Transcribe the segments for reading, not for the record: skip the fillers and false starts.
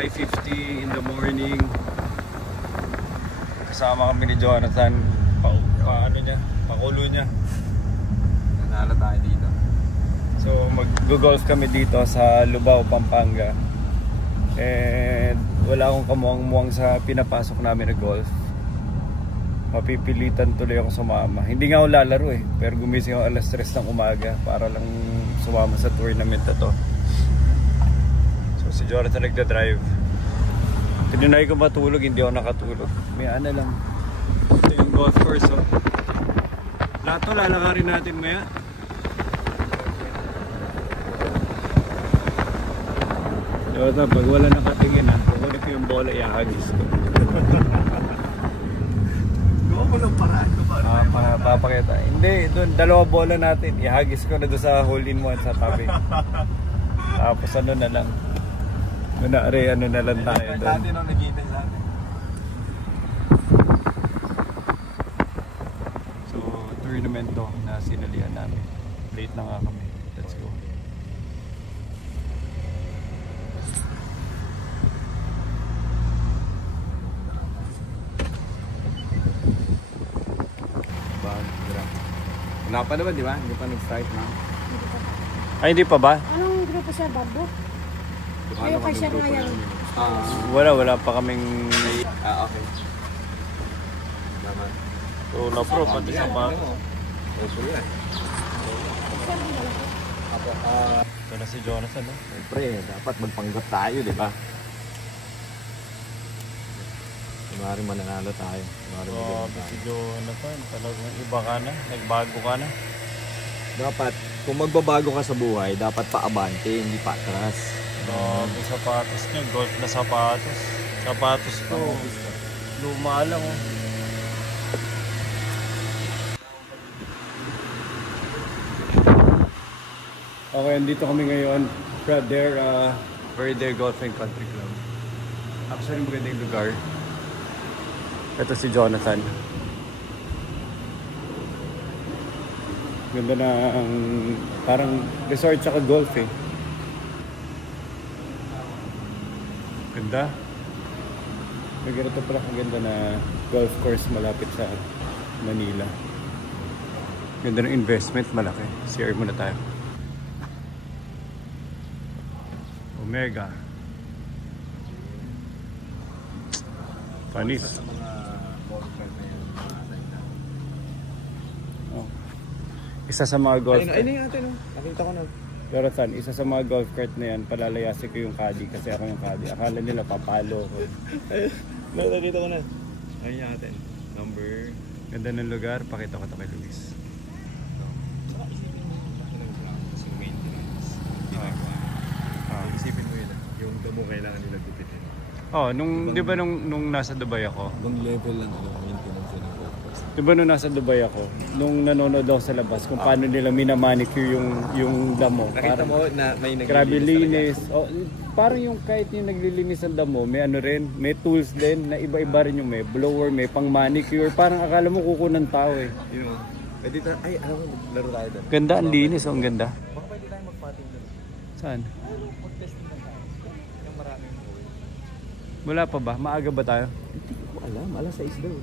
5:50 in the morning. Kasama kami ni Jonathan. Pakulo niya. Nanalo tayo dito. So mag-golf kami dito sa Lubao, Pampanga. And wala akong kamuang-muang sa pinapasok namin na golf. Mapipilitan tuloy ako sumama. Hindi nga ako lalaro eh, pero gumising ako alas 3 ng umaga para lang sumama sa tournament na to. So si Jonathan nagda-drive. Tinunay ko matulog, hindi ako nakatulog. May ano lang. Ito yung golf course oh. Lahat to lalakarin natin maya. Jonathan, pag wala nakatingin ha, kukunin ko yung bola, ihagis ko. Gawa mo ng paraan ko para papakita. Hindi, doon, dalawa bola natin. Ihagis ko na doon sa hole-in-one sa tabi. Tapos ano na lang. Manari, ano na lang tayo doon. Dati nang nagiging lang. So, tournament to na sinalihan namin. Late na nga kami. Let's go. Wala pa naman, di ba? Hindi pa nag-start na. Ay, hindi pa ba? Anong grupo siya, Bardo? Ayaw kay siya nga yan. Wala pa kaming... Okay. Naman. So, na-pro, pati sa pa. Opo yan. Ito na si Jonathan, no? Siyempre, dapat magpanggap tayo, di ba? Kumari mananalo tayo. Si Jonathan, talagang iba ka na, nagbago ka na. Dapat, kung magbabago ka sa buhay, dapat paabante, hindi patras. Grabe sapatos niya, golf na sapatos. Sapatos ko, luma lang oh. Okay, andito kami ngayon. Verde Golf and Country Club. Actually, maganda yung lugar. Ito si Jonathan. Ganda na ang parang resort tsaka golf eh. Ganda. May ganito pala kaganda na golf course malapit sa Manila. Ganda ng investment, malaki. CR muna tayo. Omega. Panis. Oh. Isa sa mga golf cart. Ayun yung atin, no? Nakita ko na. Jonathan, isa sa mga golf cart na yan, palalayasin ko yung caddy kasi ako yung caddy. Akala nila papalo ko. Nakita ko na. Ayun yung atin. Number... Ganda ng lugar, pakita ko ito kay Luis. Isipin mo yun, yung damo kailangan nila gupitin. Oh, di ba nung nasa Dubai ako? Ibang level lang maintenance ng golf course. Di ba nung nasa Dubai ako, nung nanonood ako sa labas kung paano nila minamanicure yung damo. Nakita mo na may naglilinis. Grabe linis. Oh, parang yung kahit yung naglilinis ng damo, may ano rin, may tools din na iba-iba rin yung may blower, may pang manicure. Parang akala mo kukunan tao eh. Yun. Pwede tayo, ay alam mo, laro tayo doon. Ganda, ang linis, ang ganda. Baka pwede tayo magpating doon. Saan? Mag-testing lang tayo. Yung maraming hole. Wala pa ba? Maaga ba tayo? Hindi ko alam, alas 6 daw.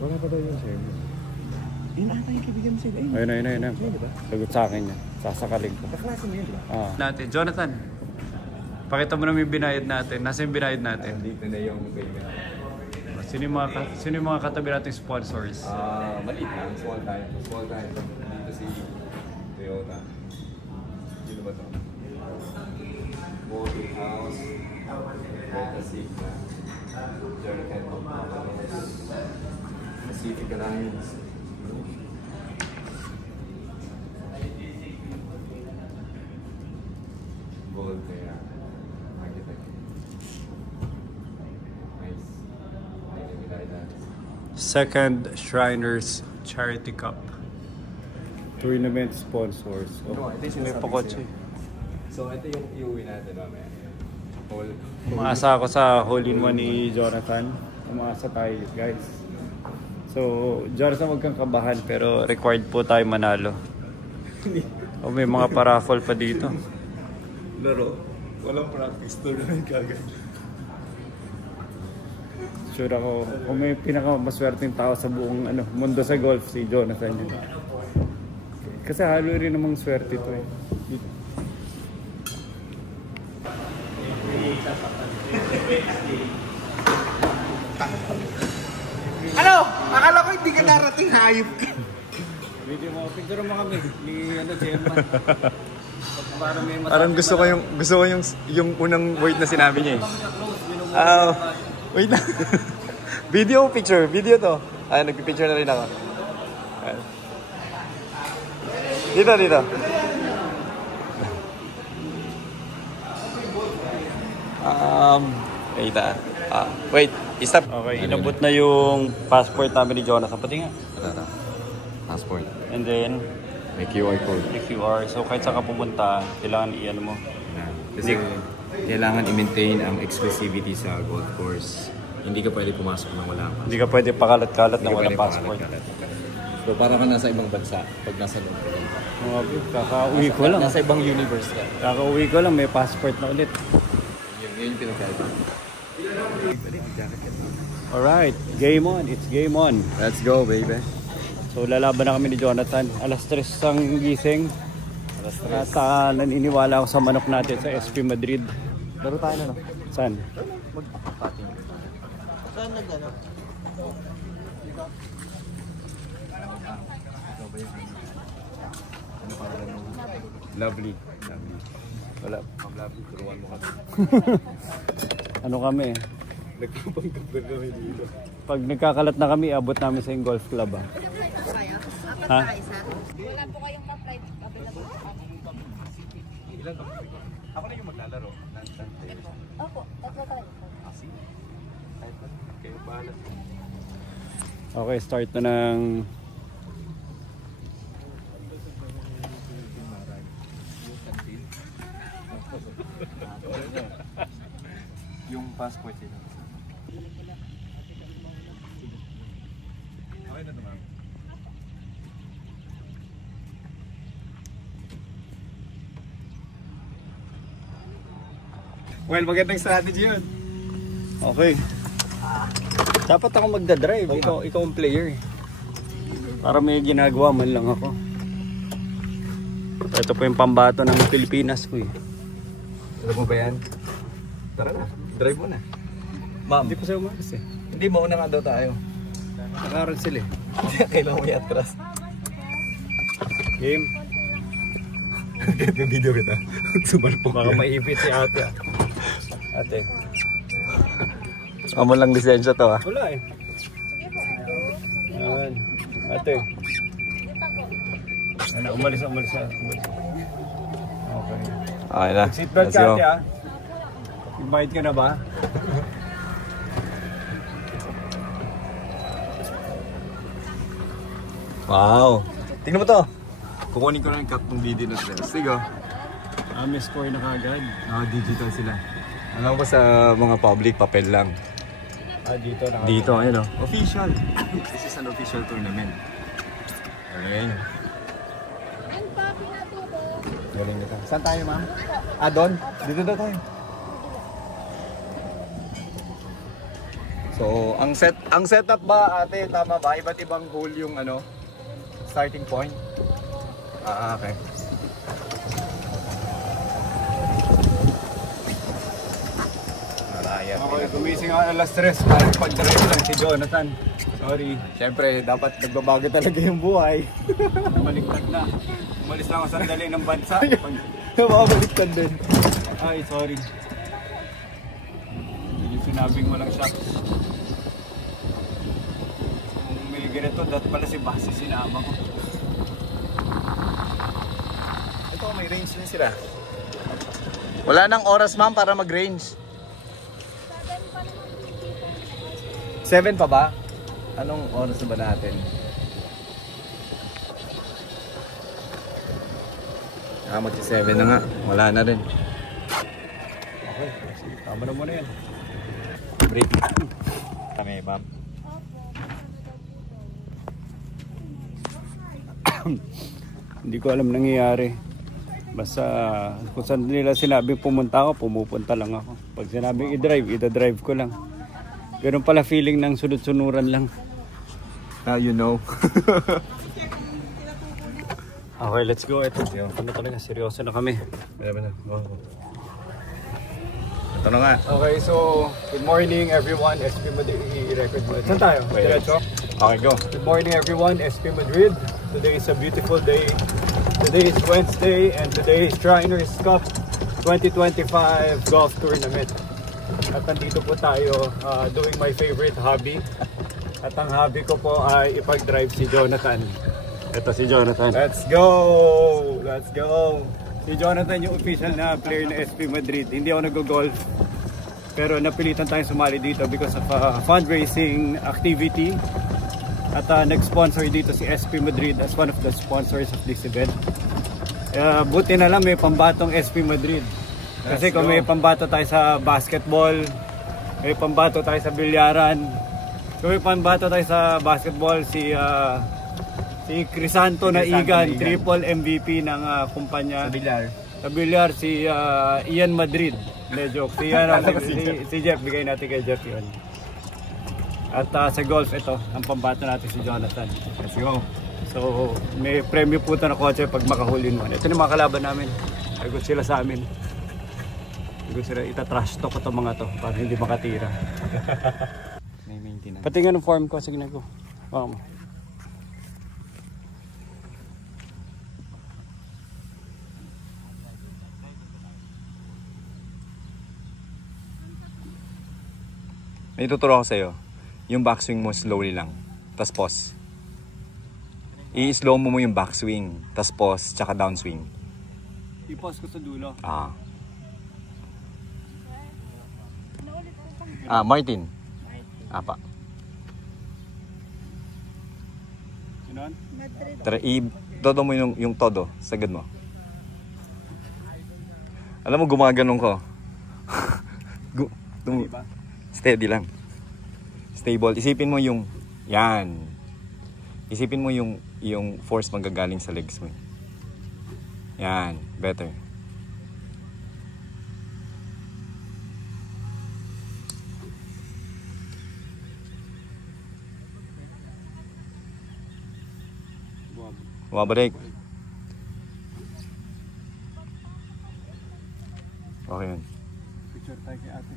Wala pa daw yung service. Yun ata yung kaibigan mo sila. Ayun. Diba? Sagot sa akin yan. Sasakaling ko. Kaklase mo yun, diba? Natin. Jonathan, pakita mo naman yung binayad natin. Nasa yung binayad natin? Dito na yung kaibigan. Sino yung mga katabi nating sponsors? Maliit lang. Small time. Dito si Toyota. Sino ba ito? Boarding House. Delta Sigma. Jerrican Autonomous. Pacific Alliance. Gold Bear. Architect. Nice. Second Shriners Charity Cup. Tournament sponsors. No, ito yung may sinasabi pakotse. So, ito yung iuwi natin mamaya. Umaasa ako sa hole-in-one ni Jonathan. Umaasa tayo guys. So, Jonathan, huwag kang kabahan pero required po tayo manalo. O may mga paraffol pa dito. Laro? Walang practice, tournament kagad. Sure ako, kung may pinakamaswerteng tao sa buong mundo sa golf, si Jonathan yun. Kasi halo rin namang swerte ito eh. Dito. Ano? Akala ko hindi ka narating, hayop ka. Video mo, picture mo kami ni si Emma. Parang gusto ko yung unang word na sinabi niya eh. Wait na. Video to. Ay, nagpipicture na rin ako. Dito. Wait, stop. Okay, inabot na yung passport namin ni Jonathan. Pati nga. Passport. And then, May QR code. the QR. So kahit saan ka pumunta, kailangan i-ano mo. Kasi kailangan i-maintain ang exclusivity sa golf course. Hindi ka pwede pumasok nang wala ka. Hindi ka pwede pakalat-kalat na walang passport. So para ka nasa ibang bansa pag nasa loob ka. Kakauwi ko lang. Nasa ibang universe ka. Kakauwi ko lang, may passport na ulit. Yun yung pinagkaiba. Alright, game on. It's game on. Let's go, baby. So lalaban na kami ni Jonathan. Alas 3 ang gising. At naniniwala ako sa manok natin sa SP Madrid. Laro tayo na, no? Saan? Mag-cutting. Saan nag-ano? Lovely. Wala. Lovely, turuan mo kami. Ano kami? Nagpapagkabal kami dito. Pag nagkakalat na kami, abot namin sa yung golf club. Ha? Wala po kayong ma-flight available sa amin. Ilan ba? Ako na yung maglalaro. Opo, tatlo tayo. Kayo bahala. Okay, start na ng... Yung passport sila. Okay na naman. Well, magandang strategy yun. Okay. Dapat ako magdadrive. Ikaw ang player. Para may ginagawa man lang ako. Ito po yung pambato ng Pilipinas ko eh. Alam mo ba yan? Tara na, drive mo na. Ma'am, Hindi pa siya umalis eh. hindi mo na nga daw tayo. Nakaroon sila eh. Kailangan mo i-atras. Game. Yung video kita. Sumalpok Baka maipit si ate ah. Ate. Amo lang lisensya to ah. Wala eh. Yan. Ate. Ano, umalis. Okay. Okay na. Seatbelt ka ate ah. Invite ka na ba? Wow. Tingnan mo to. Kukunin ko na yung cut ng video na stress. Sige. May score na kagad. Digital sila. Alam ko sa mga public, papel lang. Dito na. Dito, ayun o. Official. This is an official tournament. Galing. Galing nito. Saan tayo, ma'am? Doon? Dito daw tayo. So, ang setup ba, ate, tama ba? Iba't ibang hole yung starting point? Okay. Okay, gumising ako alas 3 para pag-drive lang si Jonathan. Sorry. Siyempre, dapat nagbabago talaga yung buhay. Baliktad na. Umalis lang ako sandali ng bansa. Makabaliktad din. Ay, sorry. Yung sinabing walang shock. Kung may ganito, dapat pala si Basi sinama ko. Ito, may range din sila. Wala nang oras, ma'am, para mag-range. 7 pa ba? Anong oras na ba natin? Magsi-7 na nga. Wala na rin. Okay, tama na muna yan. Break. Kami, ma'am. Hindi ko alam nangyayari. Basta kung saan nila sinabi pumunta ako, pumupunta lang ako. Pag sinabing i-drive, ida-drive ko lang. Ganun pala feeling ng sunod-sunuran lang. Now you know. Okay, let's go. Ito talaga, seryoso na kami. Ito na nga. Okay, so good morning everyone. SP Madrid, i-record mo. Saan tayo? Diretso? Okay, go. Good morning everyone, SP Madrid. Today is a beautiful day. Today is Wednesday and today is Shriners Cup 2025 Golf Tournament. At nandito po tayo doing my favorite hobby. At ang hobby ko po ay ipag-drive si Jonathan. Ito si Jonathan. Let's go! Let's go! Si Jonathan yung official na player ng SP Madrid. Hindi ako nag-golf. Pero napilitan tayong sumali dito because of a fundraising activity. At nag-sponsor dito si SP Madrid as one of the sponsors of this event. Buti na lang may pambatong SP Madrid. Kasi kung may pambato tayo sa basketball, may pambato tayo sa bilyaran, kung may pambato tayo sa basketball, si Crisanto na Igan, triple MVP ng kumpanya. Sa bilyar, si Ian Madrid. Medyo, si Jeff, bigay natin kay Jeff yun. At sa golf, ito, ang pambato natin si Jonathan. Let's go. So, may premyo po ito na kotse pag makahuli naman. Ito yung mga kalaban namin. Agad sila sa amin. Agad sila, itatrash talk ko itong mga to para hindi makatira. May maintenance. Pati nga ng form ko, sige na ko. Baka mo. May tuturo ako sa'yo. Yung backswing mo slowly lang. Tapos pause. I-slow mo yung backswing. Tapos pause, tsaka downswing. I-pause ko sa dulo. Martin. Apa. Sinon? Tara, i-todo mo yung todo. Sagad mo. Alam mo, gumaganong ko. Diba? Steady lang. Stable. Isipin mo yung yan. Isipin mo yung force manggagaling sa legs mo. Yan, better. Wabalik. Okay yun. Picture tayo kay ate.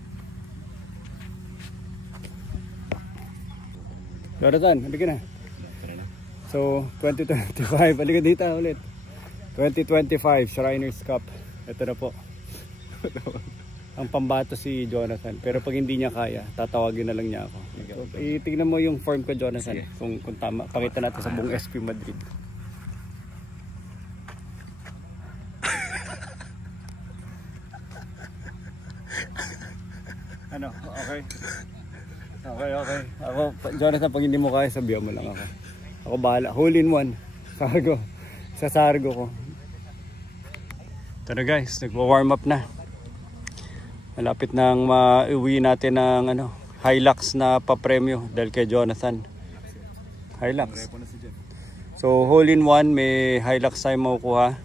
Jonathan, halika na. So, 2025, halika dito ulit. 2025 Shriners Cup. Ito na po. Ang pambato si Jonathan. Pero pag hindi niya kaya, tatawagin na lang niya ako. So, itignan mo yung form ko, Jonathan. Kung tama, pakita natin sa buong SP Madrid. Ano? Okay. Okay. Ako, Jonathan, pag hindi mo kaya, sabihan mo lang ako. Ako bahala. Hole in one. Sargo. Sa sargo ko. Ito na guys, nagwa-warm up na. Malapit nang mauwi natin ng Hilux na papremyo dahil kay Jonathan. Hilux. So, hole in one, may Hilux tayo makukuha.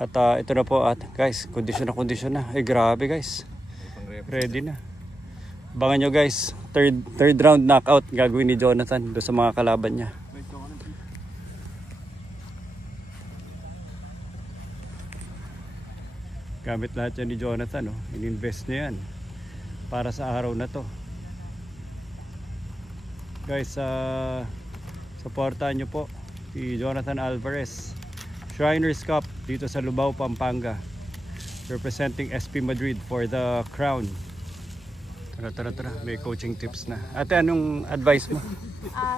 At ito na po. At guys, kondisyon na. Grabe guys. Ready na. Abangan nyo guys, third round knockout gagawin ni Jonathan doon sa mga kalaban niya. Gamit lahat yan ni Jonathan, in-invest niya yan para sa araw na to. Guys, supportahan nyo po si Jonathan Alvarez. Shriners Cup dito sa Lubao, Pampanga. Representing SP Madrid for the crown. Tara. May coaching tips na. Ate, anong advice mo?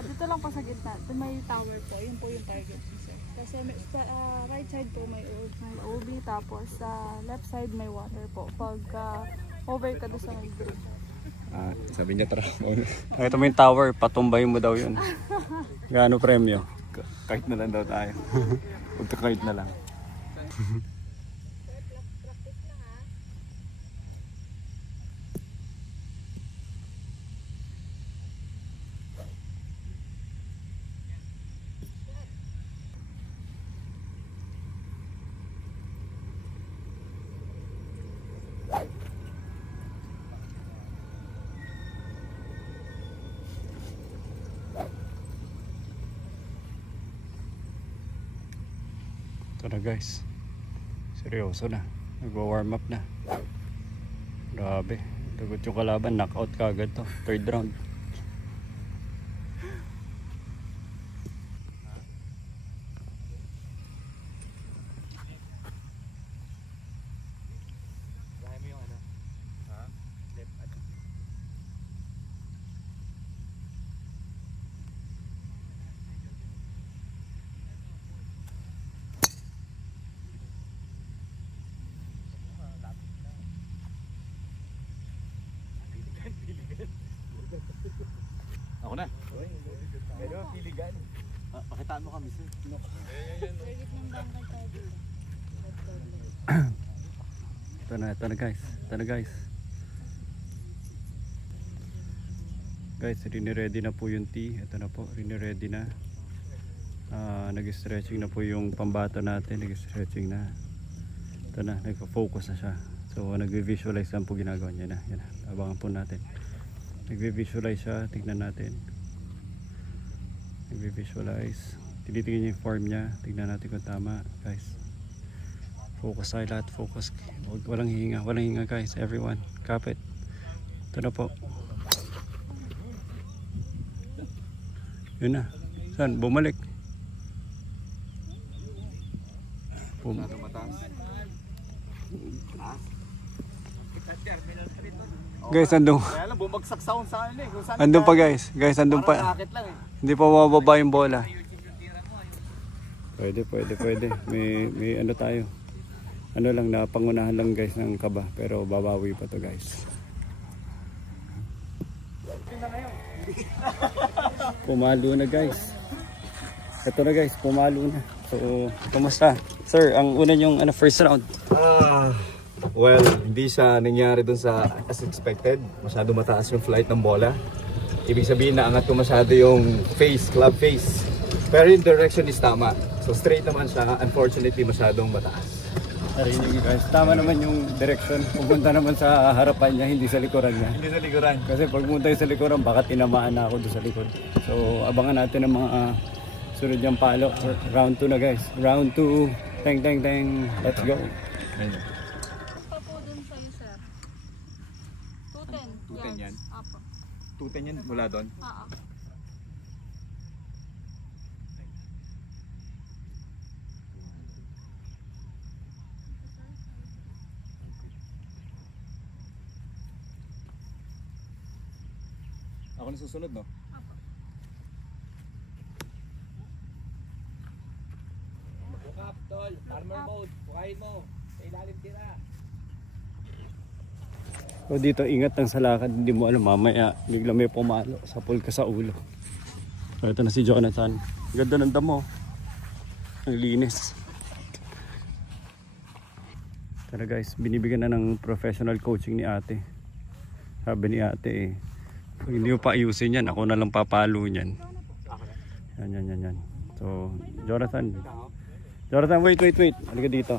Dito lang po sa gitna. Ito may tower po. Yun po yung target ko, sir. Kasi right side po may OB. Tapos sa left side may water po. Pag over ka doon sa may grid. Sabi niya tara. Ito mo yung tower. Patumbayin mo daw yun. Gaano premyo? Kahit na lang daw tayo. Kahit na lang. na guys. Seryoso na. Nagwa-warm up na. Grabe. Lagot yung kalaban. Knockout kagad to. Third round. Ako na. Pero piligan. Pakitaan mo kami sir. Target ng bangkay tayo. Ito na guys. Ito na guys. Guys, rini-ready na po yung tea. Ito na po, rini-ready na. Nag-stretching na po yung pambato natin. Nag-stretching na. Ito na, nag-focus na siya. So, nag-visualize lang po ginagawa niya na. Yan na, abangan po natin. Nag-visualize siya, tignan natin. Nag-visualize. Tinitingnan niya yung form niya. Tignan natin kung tama, guys. Focus tayo lahat, focus. Walang hihinga guys, everyone. Kapit. Ito na po. Yun na. Saan? Bumalik. Guys, andun. Kaya lang, bumagsak sound sa akin eh. Andun pa guys. Guys, andun pa. Hindi pa mababa yung bola. Pwede. May ano tayo. Ano lang, napangunahan lang guys ng kaba. Pero babawi pa to guys. Pumalo na guys. Ito na guys, pumalo na. So, kumusta? Sir, ang una yung first round. Well, hindi siya nangyari dun sa as expected. Masyado mataas yung flight ng bola. Ibig sabihin na angat ko masyado yung club face. Pero yung direction is tama. So straight naman siya. Unfortunately, masyadong mataas. Narinig guys, tama naman yung direction. Pupunta naman sa harapan niya, hindi sa likuran niya. Hindi sa likuran. Kasi pag pumunta sa likuran, baka tinamaan na ako doon sa likod. So abangan natin ang mga sunod niyang palo. Round 2 na guys. Round 2. Teng. Let's go. Pa po dun sa'yo, sir. 210 210 yan? Apo. 210 yan mula doon? Oo. Ako na susunod, no? Apo. Look up, tol. Armor mode. Bukayin mo. Sa ilalim tira. So dito, ingat lang sa lakad. Hindi mo alam, mamaya bigla may pumalo sa pool ka sa ulo. So ito na si Jonathan. Ganda ng damo. Ang linis. Tara guys, binibigyan na ng professional coaching ni ate. Sabi ni ate pag hindi mo pa ayusin yan, ako na lang papalo niyan. Yan. So, Jonathan, wait. Halika dito.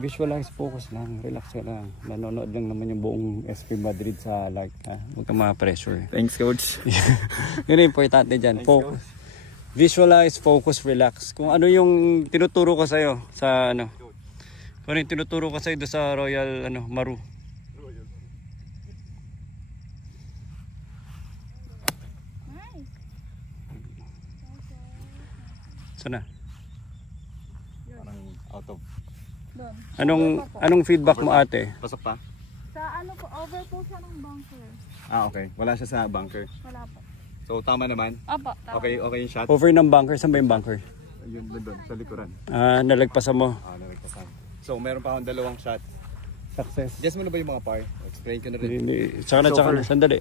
Visualize, focus lang, relax ka lang. Nanonood lang naman yung buong SP Madrid sa like, ha? Huwag ka ma-pressure. Thanks, coach. Yun ang importante dyan. Focus. Visualize, focus, relax. Kung ano yung tinuturo ko sa'yo sa kung ano yung tinuturo ko sa'yo sa Royal Maru. Nice. Sana. Parang out of... Doon. Anong feedback mo ate? Pasok pa? Sa over po siya ng bunker. Okay. Wala siya sa bunker. Wala po. So tama naman? Opo. Tama. Okay yung shot? Over ng bunker, saan ba yung bunker? Yun doon, sa likuran. Nalagpasan mo. Nalagpasan. So meron pa akong dalawang shot. Success. Guess mo na ba yung mga par? Explain ko na rin. Tsaka na, sandali.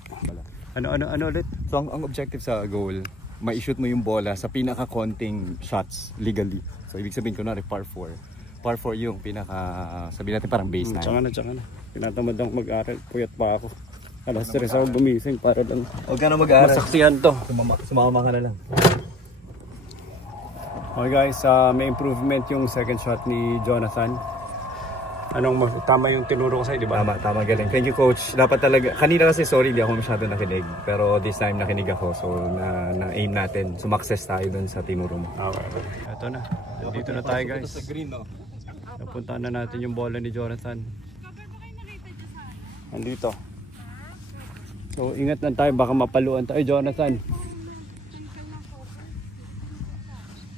Ano ulit? So ang objective sa goal, ma-shoot mo yung bola sa pinaka-konting shots legally. So ibig sabihin ko na par 4. Par 4 yung pinaka, sabihin natin parang baseline. Tsaka na. Tinatamad akong mag-aral. Puyat pa ako. Alas 3 ako gumising para lang Huwag ka na mag-aaral. masaksihan to. Sumama ka na lang. Okay guys, may improvement yung second shot ni Jonathan. Tama yung tinuro ko sa'yo, di ba? Tama, galing. Thank you, coach. Dapat talaga, kanina kasi sorry, hindi ako masyado nakinig. Pero this time nakinig ako. So, na-aim natin. Sumakses tayo dun sa tinuro mo. Okay. Ito na. Dito na tayo, guys. Sa green, no? Napuntahan na natin yung bola ni Jonathan. Andito. So, ingat lang tayo. Baka mapaluan tayo, Jonathan.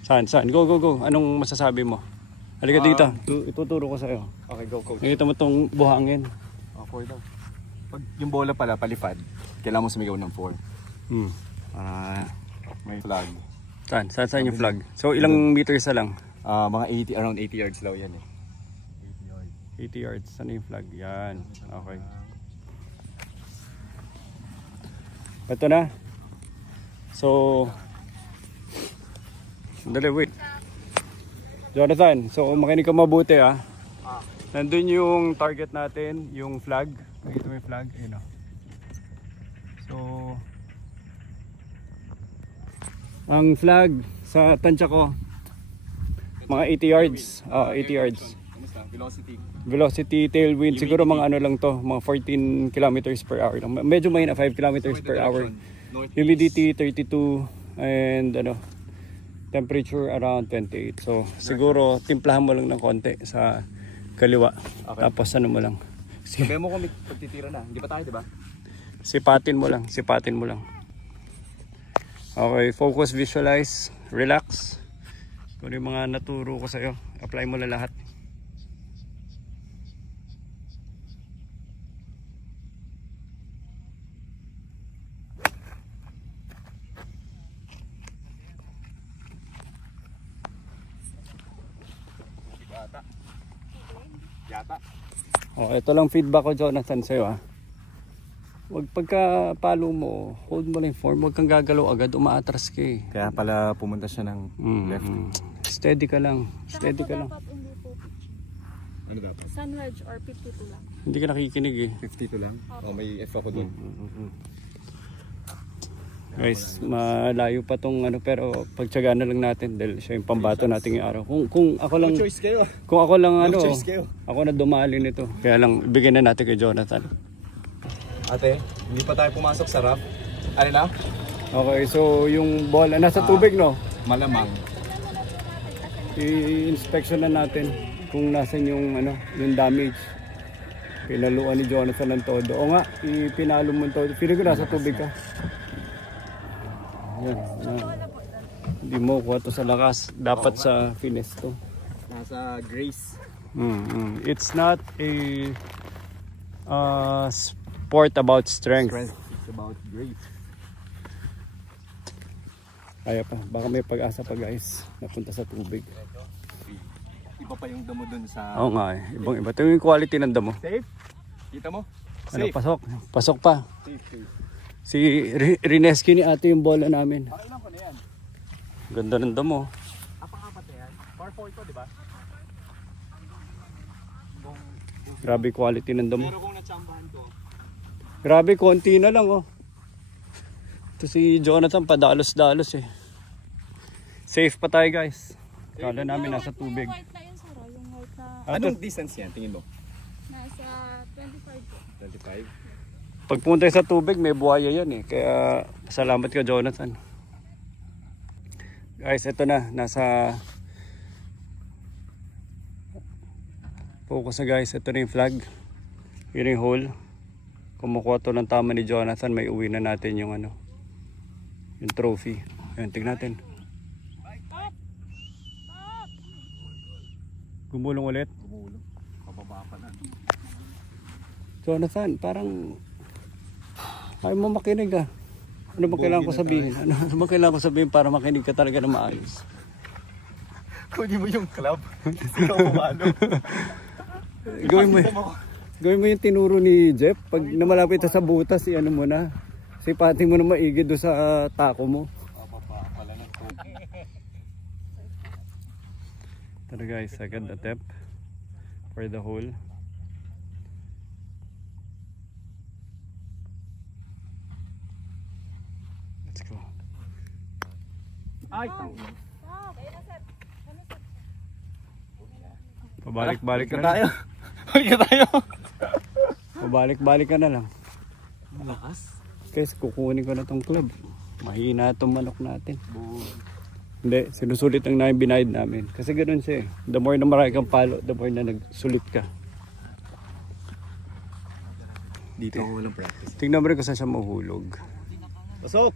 Saan? Go. Anong masasabi mo? Halika dito. Ituturo ko sa'yo. Okay, go, coach. Nakita mo tong buhangin. Okay daw. Pag yung bola pala palipad, kailangan mo sumigaw ng 4. May flag. Saan yung flag? So ilang meters na lang? Mga 80, around 80 yards daw yan eh. 80 yards. Saan yung flag? Yan. Okay. Ito na. So sandali, wait. Jonathan, so makinig ka mabuti ah. Nandun yung target natin, yung flag. Nakita mo yung flag? Ayun o. So ang flag sa tansya ko mga 80 yards. 80 yards. Kamusta? Velocity tailwind. Siguro mga ano lang to, mga 14 kilometers per hour lang. Medyo mahina, 5 kilometers per hour. Humidity 32 and temperature around 28. So siguro timplahan mo lang ng konti sa kaliwa. Okay. Tapos mo lang. Sabi mo kung may pagtitira na. Hindi pa tayo, di ba? Sipatin mo lang. Okay, focus, visualize, relax. Kung yung mga naturo ko sa'yo, apply mo na lahat. Yata. Oh, ito lang feedback ko, Jonathan, sa'yo ha. Huwag pagka-palo mo, hold mo lang yung form, huwag kang gagalaw agad, umaatras ka eh. Kaya pala pumunta siya ng left. Steady ka lang, steady ka lang. Dapat hindi po pitching. Ano dapat? Sun wedge or 52 lang. Hindi ka nakikinig eh. 52 lang? O may F ako dun. Guys, malayo pa tong pero pagtiyagaan na lang natin dahil siya yung pambato natin yung araw. Kung ako lang, choice kayo. kung ako lang choice kayo. ako na dumali nito. Kaya lang bigyan na natin kay Jonathan. Ate, hindi pa tayo pumasok sa rough. Ano na? Okay, so yung bola nasa tubig, no? Malamang. I-inspection na natin kung nasan yung yung damage. Pinaluan ni Jonathan ng todo. O nga, ipinalo mo todo. Feeling ko nasa tubig ka. Yan. Hindi mo kuha to sa lakas. Dapat sa finesse to. Nasa grace. It's not a sport about strength. It's about grace. Kaya pa. Baka may pag-asa pa guys. Napunta sa tubig. Iba pa yung damo dun sa... Oo nga eh. Ibang iba. Ito yung quality ng damo. Safe? Kita mo? Ano, Safe. pasok. Pasok pa. Safe. Si Rineski ni ate yung bola namin. Ilan ko na yan? Ganda ng damo. Apang-apat na yan? Par 4 to, di ba? Grabe quality ng damo. Pero kung natsambahan ko... Grabe, konti na lang oh. Ito si Jonathan padalos-dalos eh. Safe pa tayo guys. Kala namin nasa tubig. Yung white na yun, sir. Yung white na Anong distance yan? Tingin mo? nasa 25 po. 25? Pag pumunta sa tubig may buhaya yan eh. Kaya salamat ka Jonathan. Guys, ito na. Nasa focus na guys. Ito na yung flag. Yun yung hole. Kumukuha to ng tama ni Jonathan. May uwi na natin yung yung trophy. Ayan, tignan natin. Gumulong ulit. Gumulong. Pababa pa na. Jonathan, parang ayaw mo makinig ah. Ano ba kailangan ko sabihin? Ano ba kailangan ko sabihin para makinig ka talaga na maayos? Kunin mo yung club. Ikaw pumalo. Gawin mo yung tinuro ni Jeff. Pag namalapit sa butas, ano mo na. Sipating mo na maigi doon sa tako mo. Tara guys, second attempt for the hole. Let's go. Ay, Pabalik-balik na tayo. Balik tayo. Pabalik-balik ka na lang. Lakas. Guys, kukunin ko na tong club. Mahina itong manok natin. Hindi, sinusulit ang namin binayad namin. Kasi ganoon siya eh. The more na marami kang palo, the more na nagsulit ka. Dito ako walang practice. Tingnan mo rin kung saan siya mahulog. Pasok!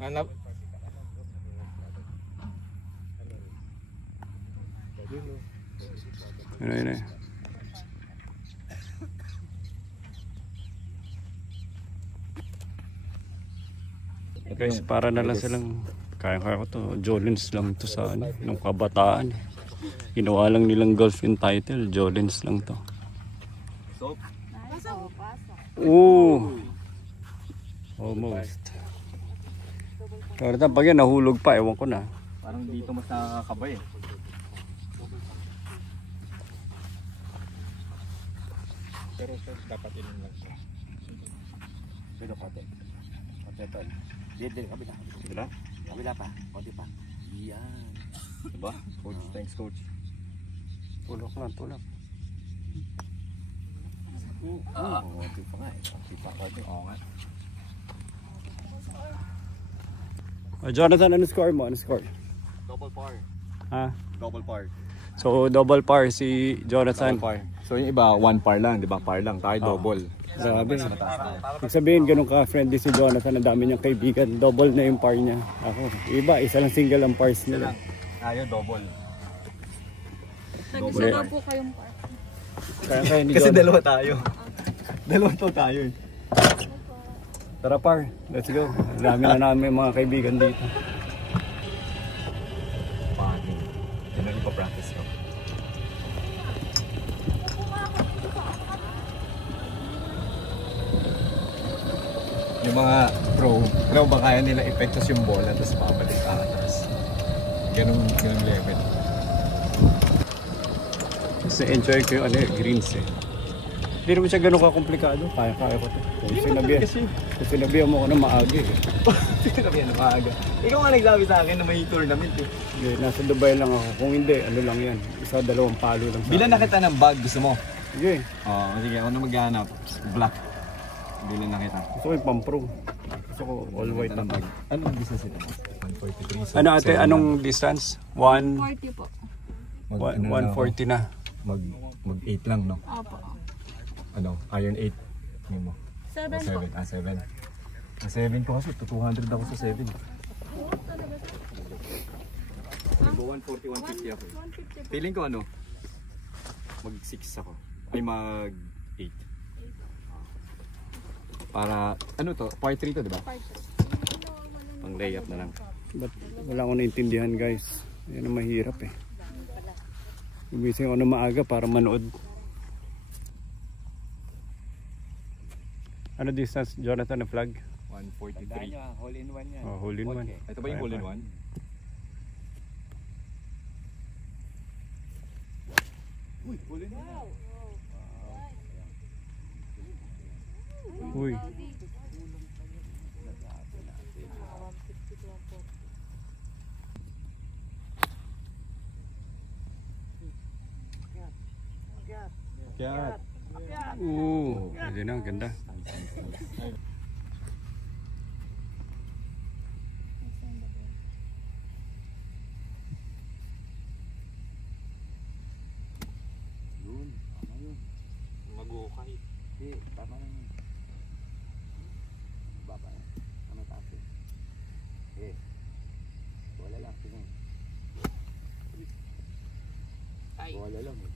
Hanap. Yun. Guys, para na lang silang kaya ko to. Jolens lang to sa ano, nung kabataan. Ginawa lang nilang golf yung title. Jolens lang to. Oo. Almost. Pero pag yan nahulog pa, ewan ko na. Parang dito mas nakakabay eh. Pero dapat ilin lang siya. Pero kote. Kote tol. Dito kabila. Diba? Kabila pa. Kote pa. Yan. Diba? Coach, thanks coach. Tulok lang, tulok. Kote pa nga eh. Kote pa kote. Oo nga. Jonathan, ano score mo? Ano score? Double par. Ha? Double par. So, double par si Jonathan. Double par. So yung iba, one par lang, di ba? Par lang. Tayo double. Grabe. Ibig sabihin, ganun ka-friendly si Jonathan. Ang dami niyang kaibigan. Double na yung par niya. Ako, iba, isa lang single ang pars nila. Tayo double. Nag-isa na po kayong park. Kaya ni Kasi Jonathan. dalawa tayo. Dalawa to tayo eh. Tara par, let's go. Ang dami na namin mga kaibigan dito. Paano? Yun ang ipapractice ko. Yung mga pro ba kaya nila epektos yung bola tapos babalik atas. Ganun level. Kasi enjoy ko yung ano, greens eh. Hindi naman siya ganun ka-komplikado. Kaya ko to. Kung sinabihan mo ko na maaga eh. Sinabihan na maaga. Ikaw nga nagsabi sa akin na may tournament eh. Hindi, nasa Dubai lang ako. Kung hindi, ano lang yan. Isa, dalawang palo lang sa Bilan na kita ng bag, gusto mo? Sige. Oo, sige ako na maghanap. Black. Bilan na kita. Gusto ko yung pam-pro. Gusto ko all white na bag. Anong business ito? 143. Ano ate, anong distance? 40 po. 140 na. Mag 8 lang, no? Opo. Ano, iron 8. Ano mo? 7 po. 7. Ah, 7. Ah, 7 ko kasi, 200 ako sa 7. Nag 140, 150 ako. 150 po. Feeling ko ano, mag 6 ako. Ay, mag 8. Para, ano to? Part 3 to, diba? Pang layup na lang. But wala akong naintindihan guys. Yan ang mahirap eh. Gumising ako na maaga para manood. Ano distance, Jonathan, na flag? 143. Hole in one yan. Oh, hole in one. Ito ba yung hole in one? Uy, hole in one. Uy. Kaya, Pwede na, ganda. mag-ukay. Tama lang yun. Baba na. Tama taas eh. Wala lang. Tingin. Wala lang eh.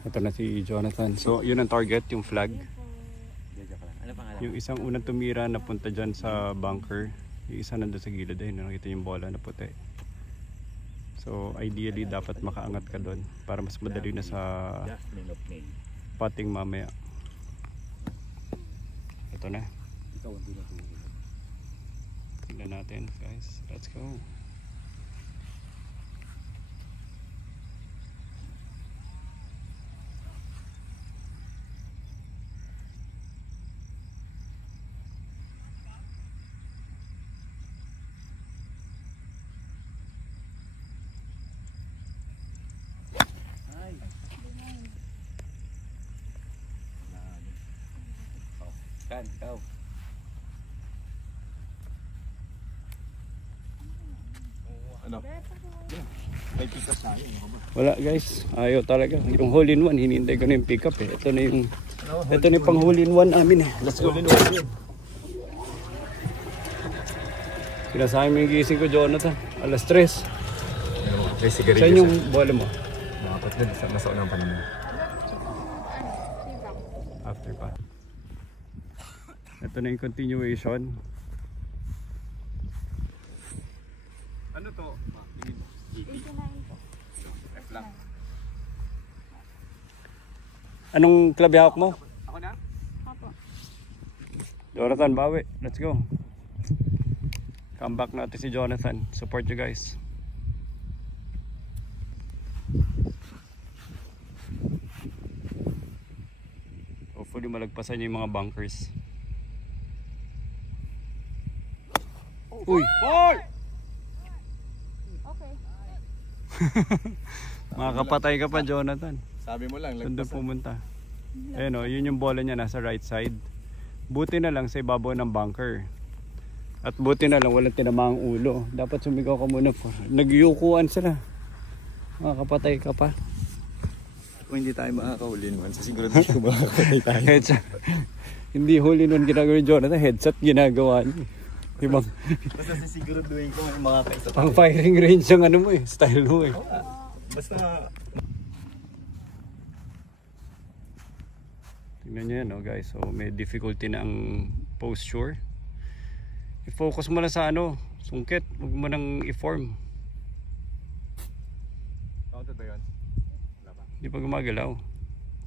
Ito na si Jonathan. So, yun ang target, yung flag. Ano pangalan? Yung isang unang tumira napunta dyan sa bunker. Yung isa nandun sa gilid ayun, nakita yung bola na puti. So ideally dapat makaangat ka doon para mas madali na sa putting mamaya. Ito na. Tingnan natin guys. Let's go. Yan, ikaw. Ano? May pikas na yun. Wala guys, ayaw talaga. Yung hole in one, hinintay ko na yung pick up eh. Ito na yung pang hole in one amin eh. Let's go. Sinasabi mo yung gising ko, Jonathan. Alas 3. Saan yung bola mo? Dapat din, nasa unang panahon. After pa. Ito na yung continuation. Ano to? 89 po. F lang. Anong club hawak mo? Ako na? Apo. Jonathan, bawi. Let's go. Come back natin si Jonathan. Support you guys. Hopefully malagpasan niyo yung mga bunkers. Uy! Ball! Okay. Makakapatay ka pa, Jonathan. Sabi mo lang, Saan doon pumunta? Ayun o, yun yung bola niya nasa right side. Buti na lang sa ibabaw ng bunker. At buti na lang walang tinamang ulo. Dapat sumigaw ka muna po. Nagyukuan sila. Makakapatay ka pa. Kung hindi tayo makakahuli naman, sa siguro hindi ko makakatay tayo. Headshot. Hindi huli nun ginagawa ni Jonathan. Headshot ginagawa niya. Ibang Basta sisiguraduhin ko may makakaisa tayo. pang firing range ang ano mo eh. Style mo eh. Basta Tingnan nyo yan guys. So may difficulty na ang posture. I-focus mo lang sa ano. Sungkit. Huwag mo nang i-form. counted ba yun? Wala pa. Hindi pa gumagalaw.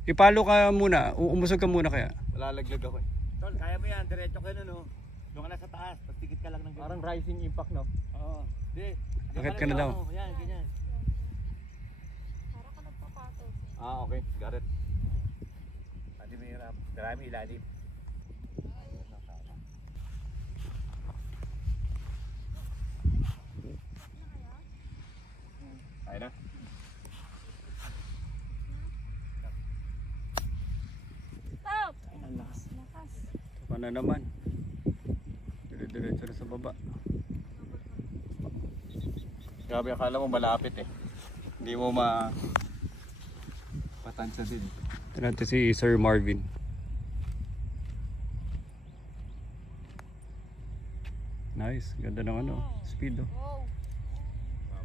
Ipalo ka muna. Umusog ka muna kaya. Malalaglag ako eh. Tol, kaya mo yan. Diretso ka na, no? Doon ka na sa taas. Pagtikit ka lang ng ganyan. Parang rising impact, no? Oo. Di. Akit ka na daw. Yan, ganyan. Para ka nagpapato. Okay, got it. Hindi mo hirap. Marami ilalim. Kaya na. Stop! Lakas. Saka na naman. Dire-diretso na sa baba. Grabe, akala mo malapit eh. Hindi mo patansya din. Ito natin si Sir Marvin. Nice. Ganda ng ano. Speed oh. Wow.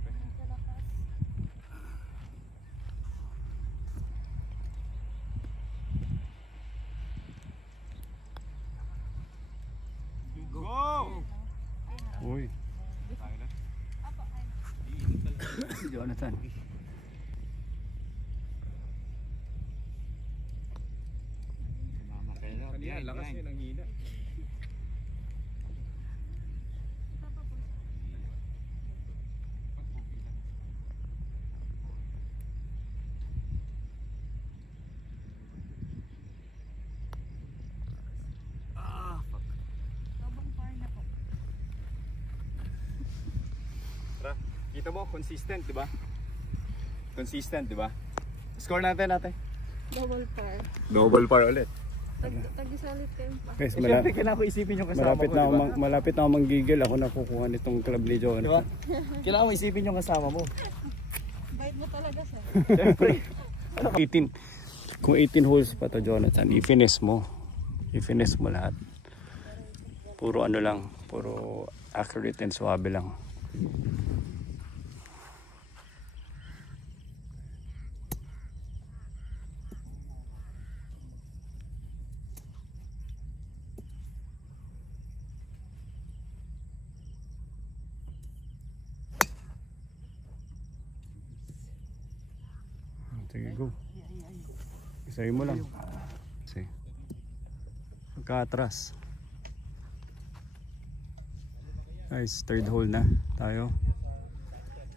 Nasa lakas. Go! Uy. Si Jonathan. Kanina, lakas yun ang hina. Sobrang far na po. Kita mo, consistent, di ba? Consistent, di ba? Score natin ate. Double par. Double par ulit. Tag-isalit kayo pa. Guys, Siyempre, kailangan ko isipin yung kasama malapit mo, na ako di ba? malapit na ako manggigil. Ako nakukuha nitong club ni Di ba? Jonathan. Kailangan mo isipin yung kasama mo. Bait mo talaga sir. Siyempre. 18. Kung 18 holes pa to, Jonathan, i-finish mo. I-finish mo lahat. Puro ano lang, puro accurate and suabe lang. Sige, go. Isayin mo lang. Sige. Pagka-atras. Nice, third hole na tayo.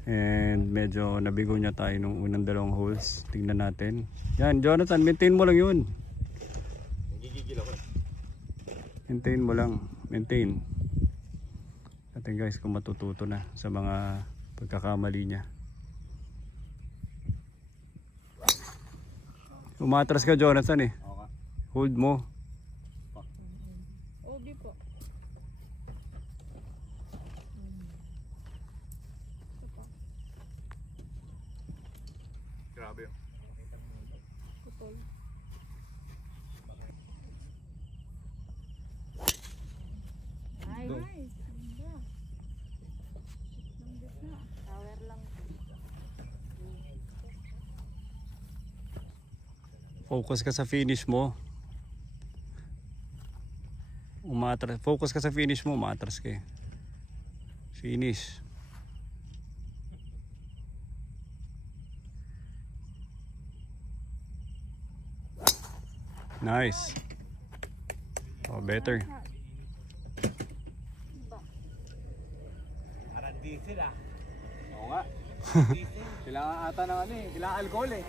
And medyo nabigo niya tayo nung unang dalawang holes. Tingnan natin. Yan, Jonathan, maintain mo lang yun. Nagigigil ako eh. Maintain mo lang. Maintain. Natin guys kung matututo na sa mga pagkakamali niya. Umatras ka, Jonathan eh. Okay. Hold mo. Focus ka sa finish mo. Focus ka sa finish mo, umatras ka eh. Finish. Nice. Oh, better. Parang diesel ah. Oo nga. Kailangan ata ng ano eh. Kailangan alcohol eh.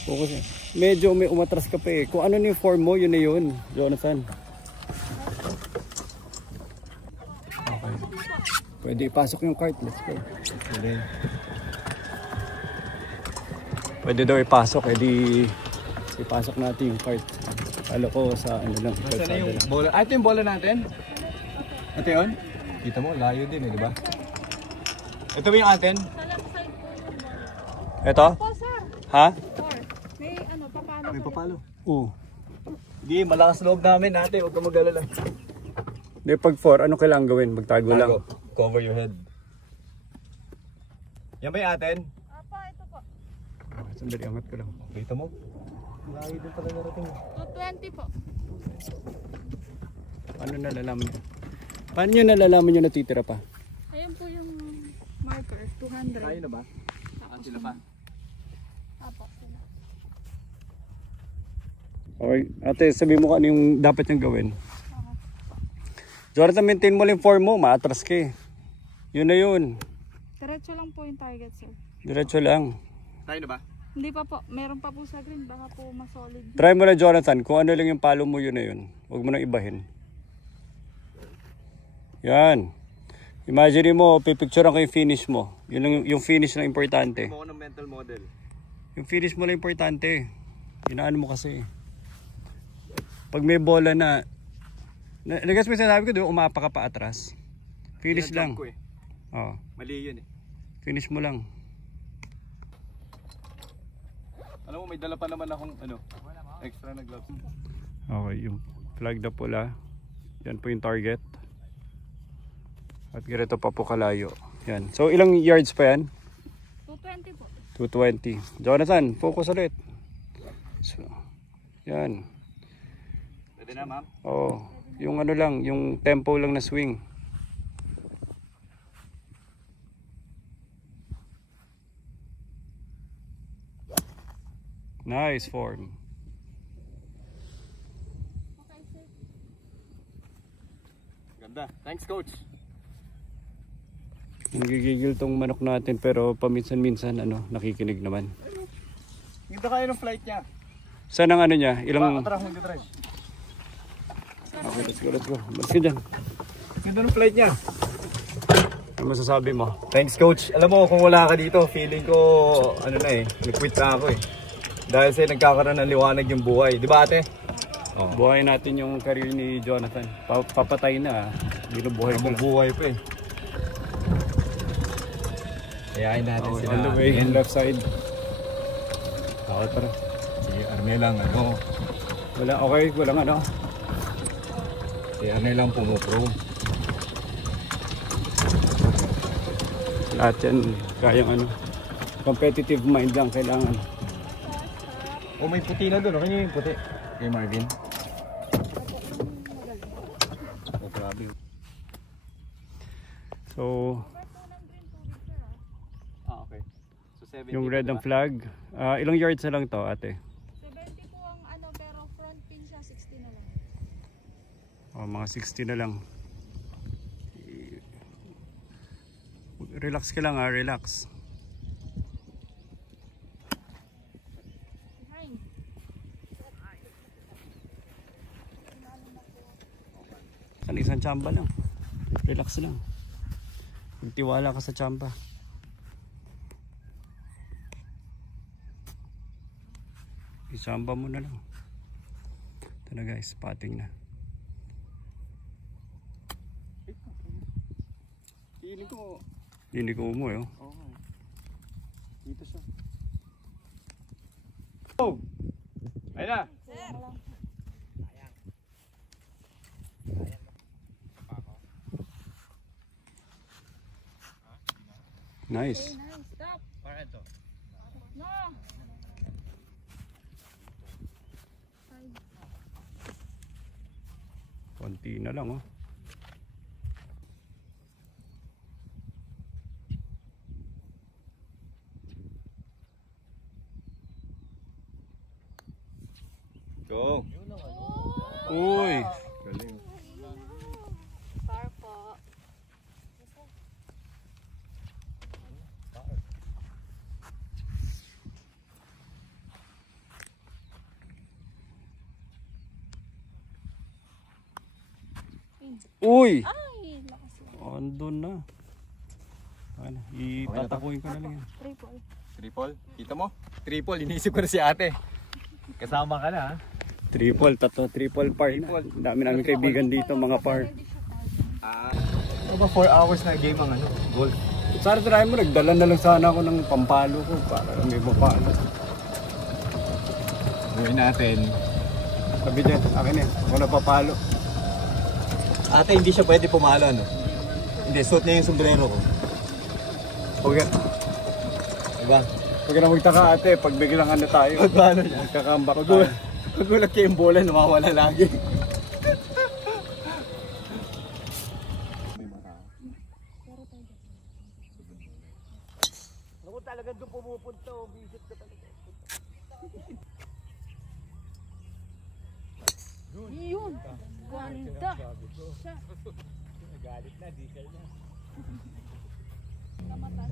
Focus eh. Medyo may umatras ka pa eh. Kung ano yung form mo, yun na yun, Jonathan. Okay. Pwede ipasok yung cart. Let's go. Pwede daw ipasok. Pwede ipasok natin yung cart. Kala ko sa ano lang. Basta na yung bola. Ah, ito yung bola natin? Ito yun? Kita mo, layo din eh, di ba? Ito ba yung atin? Sa left side po yung ball. Ito? Po, sir. Ha? Or, may ano, papalo May po. papalo. Oo. Hindi, malakas loob namin natin. Huwag ka mag-alala. Hindi, pag 4, ano kailangan gawin? Magtago lang. Cover your head. Yan ba yung atin? Apa, ito po. Sandali, angat ko lang. Kita mo? Layo din pala narating. 220 po. Paano nalalaman nyo? Paano nyo nalalaman nyo natitira pa? Ayun po yung marker, 200. Layo na ba? Tapos Sila pa? Apo, sila. Okay, ate, sabi mo kung ano yung dapat niyang gawin. Jonathan, maintain mo lang yung form mo, maatras ka eh. Yun na yun. Diretso lang po yung target, sir. Diretso lang. Tayo na ba? Hindi pa po, meron pa po sa green, baka po masolid. Try mo na, Jonathan, kung ano lang yung palo mo, yun na yun. Huwag mo nang ibahin. Yan. Imagine mo, pipicturean ko yung finish mo. Yun lang, yung finish na importante. Mo ng mental model. Yung finish mo lang importante. Inaan mo kasi. Pag may bola na, nagas mo sinasabi ko, di ba, umapa ka pa atras. Finish lang. Ko eh. Oo. Mali yun eh. Finish mo lang. Alam mo, may dala pa naman akong ano, extra na gloves. Okay, yung flag na pula. Yan po yung target. At ganito pa po kalayo. Yan. So ilang yards pa yan? 220 po. 220. Jonathan, focus ulit. So, yan. Pwede na, ma'am? Oo. Yung ano lang, yung tempo lang na swing. Nice form. Okay, sir. Ganda. Thanks, coach. Nagigigil tong manok natin pero paminsan-minsan ano, nakikinig naman. Ganda kayo ng flight niya. Saan ang ano niya? Ilang... Tara, mag-drive. Okay, let's go, let's go. Ba't ka dyan? Ganda ng flight niya. Ano masasabi mo? Thanks, coach. Alam mo, kung wala ka dito, feeling ko, ano na eh, nag-quit na ako eh. Dahil sa'yo nagkakaroon ng liwanag yung buhay. Di ba ate? Oh. Buhay natin yung career ni Jonathan. Papatay na. Binubuhay mo. Buhay pa eh. Kayain natin sila. On the way, left side. Ako tara. Si Arnel lang ano. Wala, okay, walang ano. Si Arnel lang pumupro. Lahat yan, kayang ano. Competitive mind lang kailangan. Oh, may puti na doon. Kanya yung puti. Kay Marvin. Oh, grabe. So, Okay. So 70. yung red ang flag. Ilang yards na lang to, ate? 70 po ang ano, pero front pin siya, 60 na lang. Mga 60 na lang. Relax ka lang ha, relax. Behind. Isang tsamba lang. Relax lang. Magtiwala ka sa tsamba. Isamba mo na lang. Ito na guys, patting na. Hindi ko umuwi oh. Okay. Dito siya. Oh! Ayun na! Nice. Nice, stop. Parang ito. No. Kunti na lang oh. Go! Uy! Galing. Par po. Uy! Ay, lakas lang. Andun na. Ano, itatakuin ko na lang yan. Triple. Triple? Kita mo? Triple, iniisip ko na si ate. Kasama ka na ha? Triple, triple par na. Dami namin kaibigan dito, mga par. Ano ba 4 hours na game ang golf? Sana try mo, nagdala na lang sana ako ng pampalo ko para may mapalo. Gawin natin. Sabi dyan, akin eh, ako na papalo. Ate, hindi siya pwede pumalo, ano? Hindi, suot niya yung sombrero ko. Huwag Diba? na magtaka ate, pag biglang ano tayo. Pagkano niya? Magkakambak tayo. Pagulat kayo yung bola, nawawala lagi. Ako talaga doon pumupunta, visit ka talaga. Yun! Ganda! Siya. Galit na, diesel na. Namatan.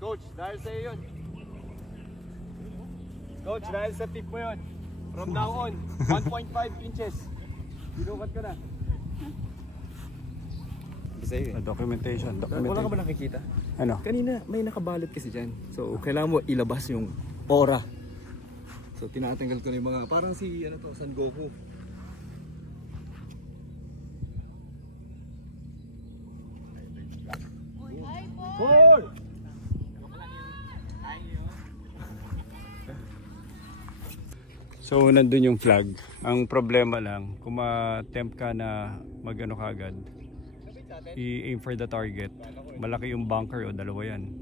Coach, dahil sa'yo yun. Coach, dahil sa tip mo yun. From now on, 1.5 inches. Sinukat ko na. Sa'yo Documentation. Wala ka ba nakikita? Ano? Kanina may nakabalot kasi dyan. So kailangan mo ilabas yung aura. So tinatanggal ko na yung mga, parang si Son Goku. Four! So nandun yung flag. Ang problema lang, kung ma-tempt ka na mag-ano kagad, i-aim for the target, malaki yung bunker o dalawa yan.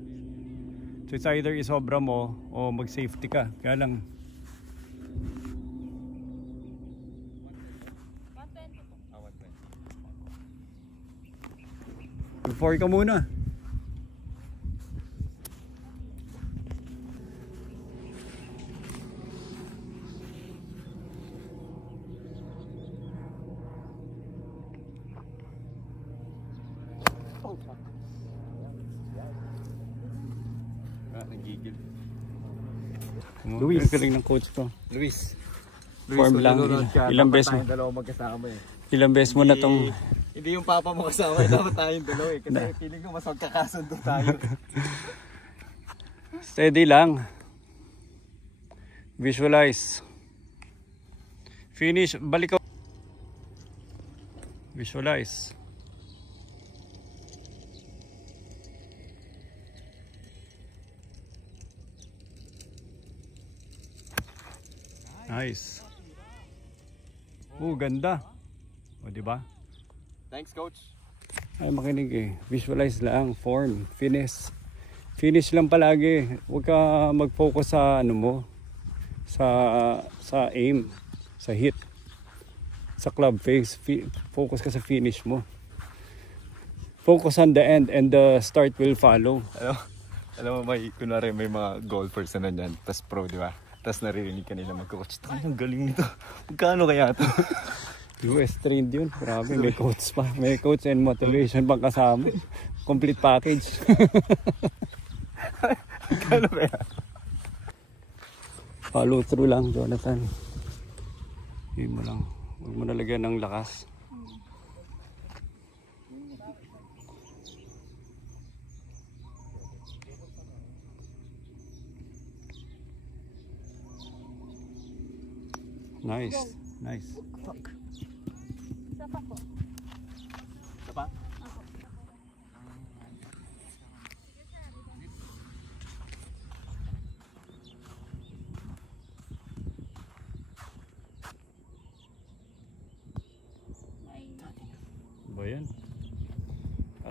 So it's either isobra mo o mag-safety ka. Kaya lang, 4 ka muna. Nagigil. Luis. Ang galing ng coach ko. Luis. Form lang. Ilang beses mo? Dalawa magkasama eh. Ilang beses mo na tong... Hindi yung papa mo kasama eh. Dapat tayong dalawa eh. Kasi feeling ko mas magkakasundo tayo. Steady lang. Visualize. Finish. Balik ko. Visualize. Nice. Ganda. O, diba? Thanks, coach. Ay, makinig eh. Visualize lang. Form. Finish. Finish lang palagi. Huwag ka mag-focus sa ano mo. Sa aim. Sa hit. Sa club face. Focus ka sa finish mo. Focus on the end and the start will follow. Alam mo, kunwari may mga golfers na nandyan. Tas pro, di ba? Tas naririnig ka nila mag-coach. Ang galing nito. Magkano kaya ito? US trained yun. Grabe, may coach pa. May coach and motivation pang kasama. Complete package. Magkano kaya? Follow through lang, Jonathan. Hindi mo lang. Huwag mo nalagyan ng lakas. Nice. Nice. Sapa po. Sapa?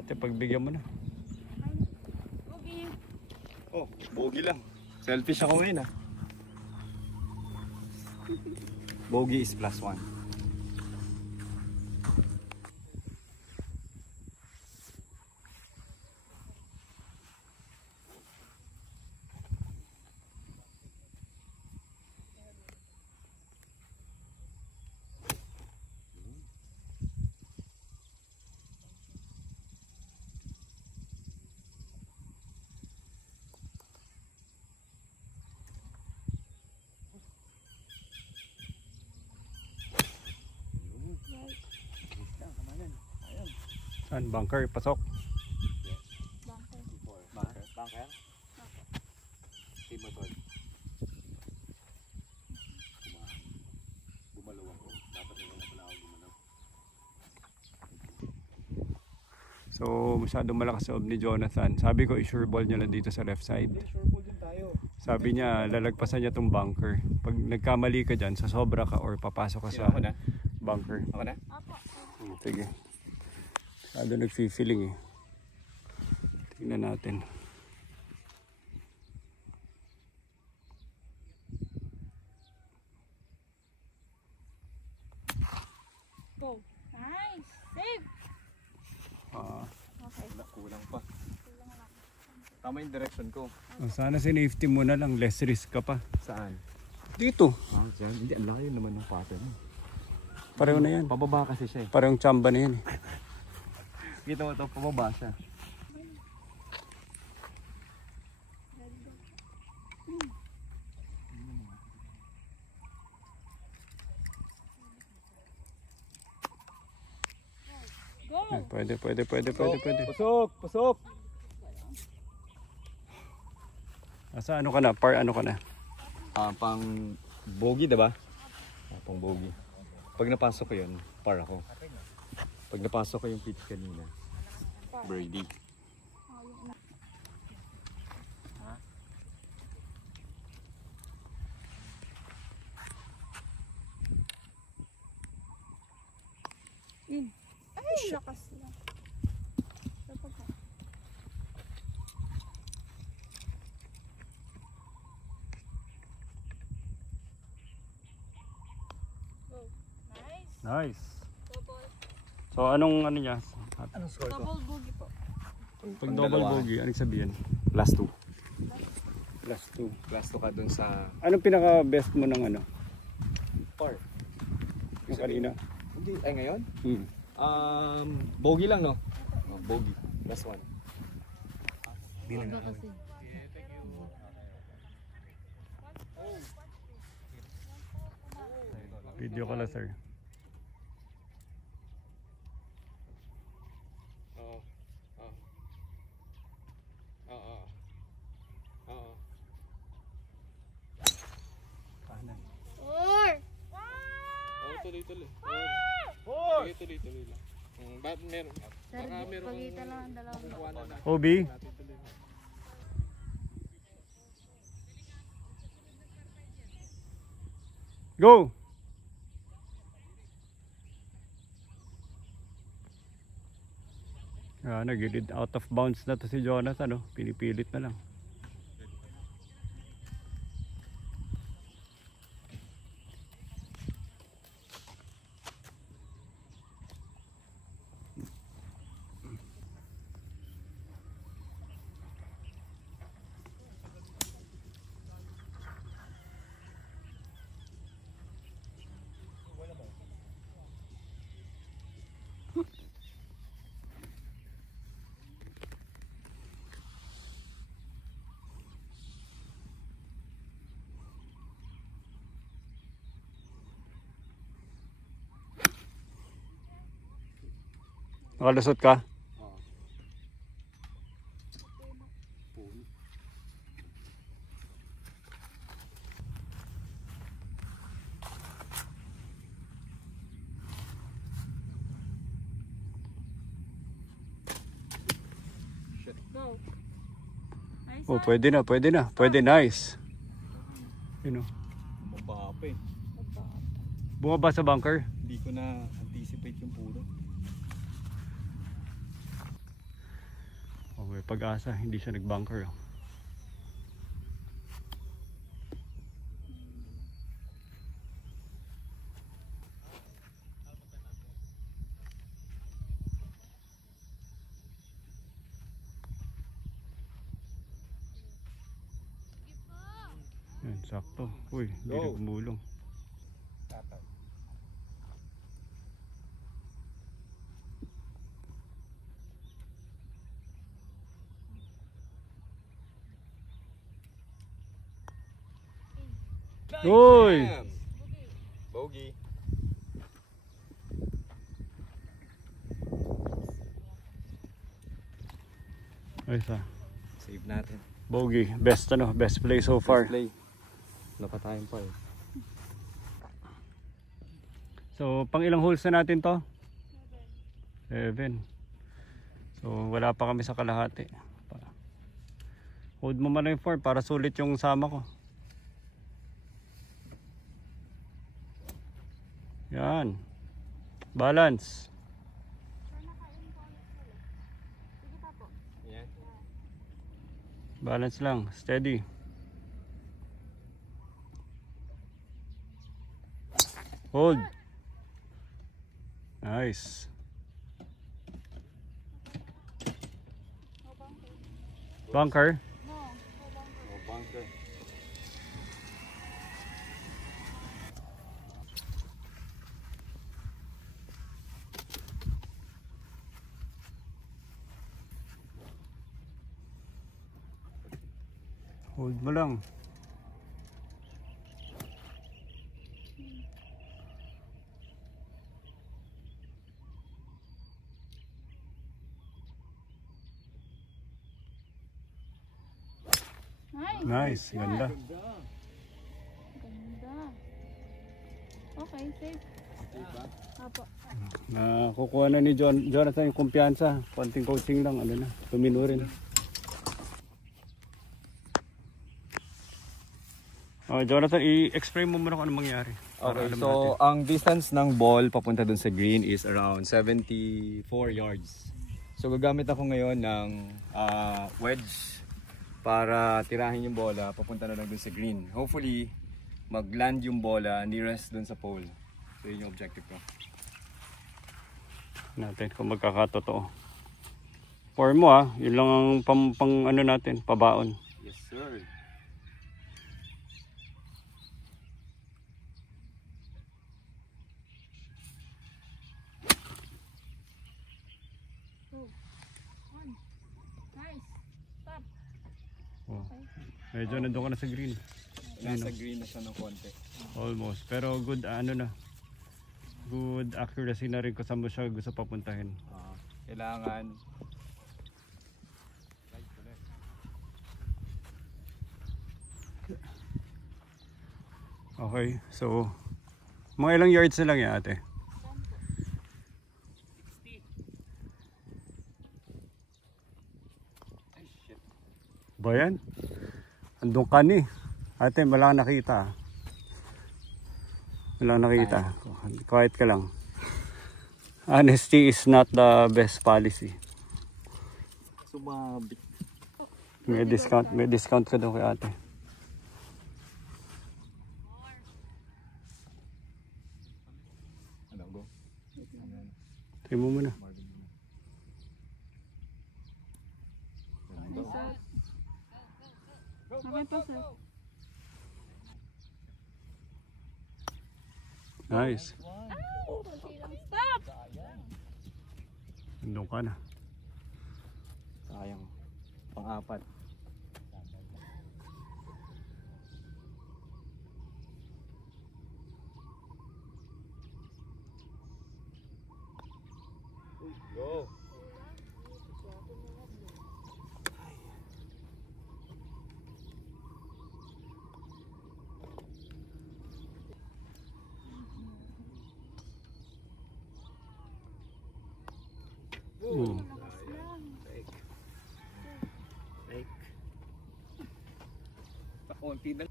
Ate, pagbigyan mo na. Okay. Oh, bogey lang. Selfish ako ngayon ah. Bogey is +1. Saan? Bunker, pasok. Bunker. Bunker? Team mo tol. Gumalaw ako. Dapat hindi na pala ako gumalaw. So, masyadong malakas sa loob ni Jonathan. Sabi ko, i-sure ball niya lang dito sa left side. Sure ball din tayo. Sabi niya, lalagpasan niya tong bunker. Pag nagkamali ka dyan, sa sobra ka or papasok ka sa Ako na? bunker. Ako na? Apo. Sige. Masyado nag-feeling eh. Tingnan natin. Go. Nice. Save. Okay. Kulang pa. Tama yung direction ko. Sana sinafety mo na lang. Less risk ka pa. Saan? Dito. Ah, dyan. Hindi, ang layo naman ng pattern. Pareho na yan. Pababa kasi siya eh. Parehong tsamba na yan eh. Kita mo ito, pababa siya. Go. Pwede. Pusok! Pusok! Asa ano ka na? Par ano ka na? Pang bogey, diba? Pang bogey. Pag napasok ko yun, par ako. Pag napasok ko yung pitch kanina, birdie. In. Ay, lakas lang. Dapat ka. Go. Nice. Nice. Double. So anong ano niya? Anong score ko? Double bogey po. Pag double bogey, anong sabihin? Last 2. Plus 2. Last 2 ka dun sa Anong pinaka best mo ng ano? par. Yung kanina? Hindi, ay ngayon? Hmm. Bogey lang no? Oh, bogey. Last 1. Video ka lang, sir. Oo. Four. Tuloy. Tuloy lang. Ba't meron? Baka meron Pagita lang ang dalawang. kuha na natin. Obi, Tuloy. go! Nagilid out of bounds na to si Jonathan, no? Pinipilit na lang. Nakalusot ka? Go. Nice. Oh, pwede na. Pwede, nice. Yun, oh. Mababa pa eh. Bumaba sa bunker. Hindi ko na anticipate yung pulo. Okay, Pag-asa, hindi siya nag-bunker. Yan, sakto. Uy, hindi Go. na gumulong. Uy! Damn. Bogey. Ay, sa Save natin. bogey. Best play so far. Play. Wala pa tayong par. So, pang ilang holes na natin to? 7. So, wala pa kami sa kalahati. Hold mo man yung 4 para sulit yung sama ko. Yan. Balance. Yan. Balance lang. Steady. Hold. Nice. Bunker. Oh, bunker. Hold mo lang. Nice. Ganda. Ganda. Okay, safe. Apo. Nakukuha na ni Jonathan yung kumpiyansa. Konting coaching lang. Ano na. Tumino rin. Jonathan, i-explain mo muna kung ano mangyari. Okay, so ang distance ng ball papunta dun sa green is around 74 yards. So gagamit ako ngayon ng wedge para tirahin yung bola papunta na lang dun sa green. Hopefully, mag-land yung bola nearest dun sa pole. So yun yung objective ko. Natin kung magkakatotoo. For mo yun lang ang pang ano natin, pabaon. Yes sir. Nice. Stop. Oh. Medyo nandun ka na sa green. Nasa green na siya ng konti. Almost. Pero good ano na. Good accuracy na rin kung saan mo siya gusto papuntahin. Kailangan Okay. So, mga ilang yards na lang yan ate? Ba yan? Andun ka ni. Ate, wala kang nakita. Wala kang nakita. Quiet ka lang. Honesty is not the best policy. sumabit. May discount ka daw kay ate. Ano, go? Try mo muna. Okay po, sir. Nice. Stop! Andun ka na. Sayang. Pang-apat. Go! Mm. Pakunti na.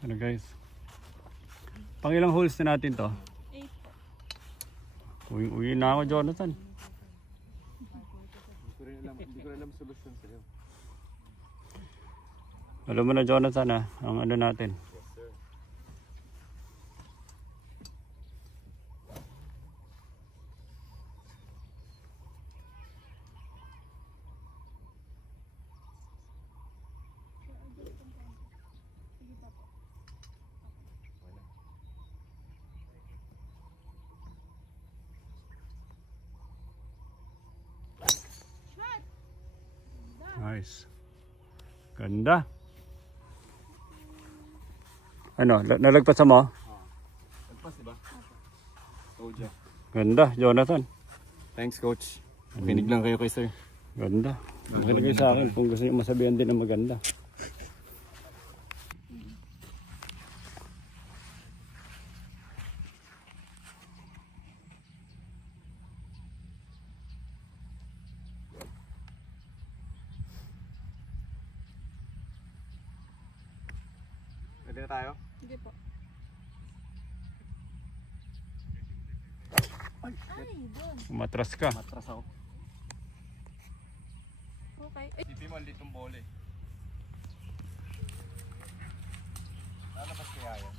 Ano guys? Pang ilang holes na natin to? 8 po. Uwi na ako, Jonathan. Hindi ko rin alam solusyon sa'yo. Alam mo na, Jonathan, ang ano natin. Yes, sir. Nice. Ganda. Ano, nalagpasan mo? Lagpas, diba? Oja. Ganda, Jonathan. Thanks, coach. Pinig lang kayo kay sir. Ganda. Makinig sa akin kung gusto niyo masabihan din na maganda. Pwede na tayo? Sige po. Ay, doon. Umatras ka. Matras ako. Okay. Ay, Tipi mo, litong bole. Lalabas kaya yan?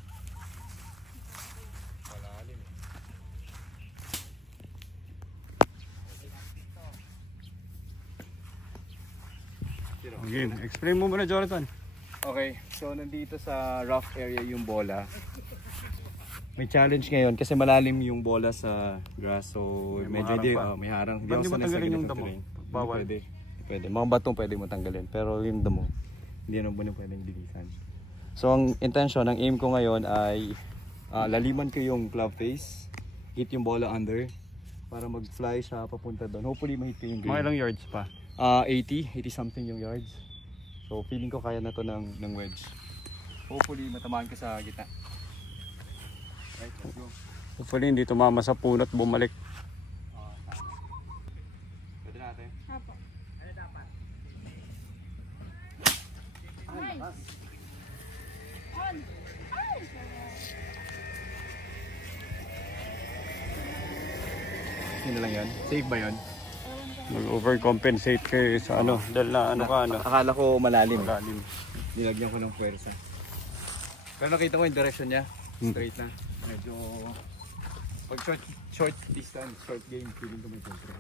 Wala alin eh. Okay, explain mo muna, Jonathan. Okay, so nandito sa rough area yung bola. May challenge ngayon kasi malalim yung bola sa grass, so May medyo harang pa. may harang. Ba't di mo sanay sa tanggalin yung ganitong damo? terrain. Bawal. Pwede. Pwede. Mga batong pwede mo tanggalin, pero yung damo, hindi naman pwedeng dilisan. So ang intention, ang aim ko ngayon ay laliman ko yung club face, hit yung bola under, para mag-fly siya papunta doon. Hopefully ma-hit ko yung green. Mga ilang yards pa? 80 something yung yards. So feeling ko kaya na to ng wedge. Hopefully matamaan ka sa gitna. Right, let's go. Hopefully hindi tumama sa puno at bumalik. Tama. Pwede natin. apo. Nice. On. Ay! Yun na lang yun. Safe ba yun? Mag-overcompensate kayo sa ano. Dahil na ano ka, ano. Akala ko malalim. Malalim. Nilagyan ko ng puwersa. Pero nakita ko yung direction niya. Straight na. Medyo pag short distance, short game, feeling ko may control.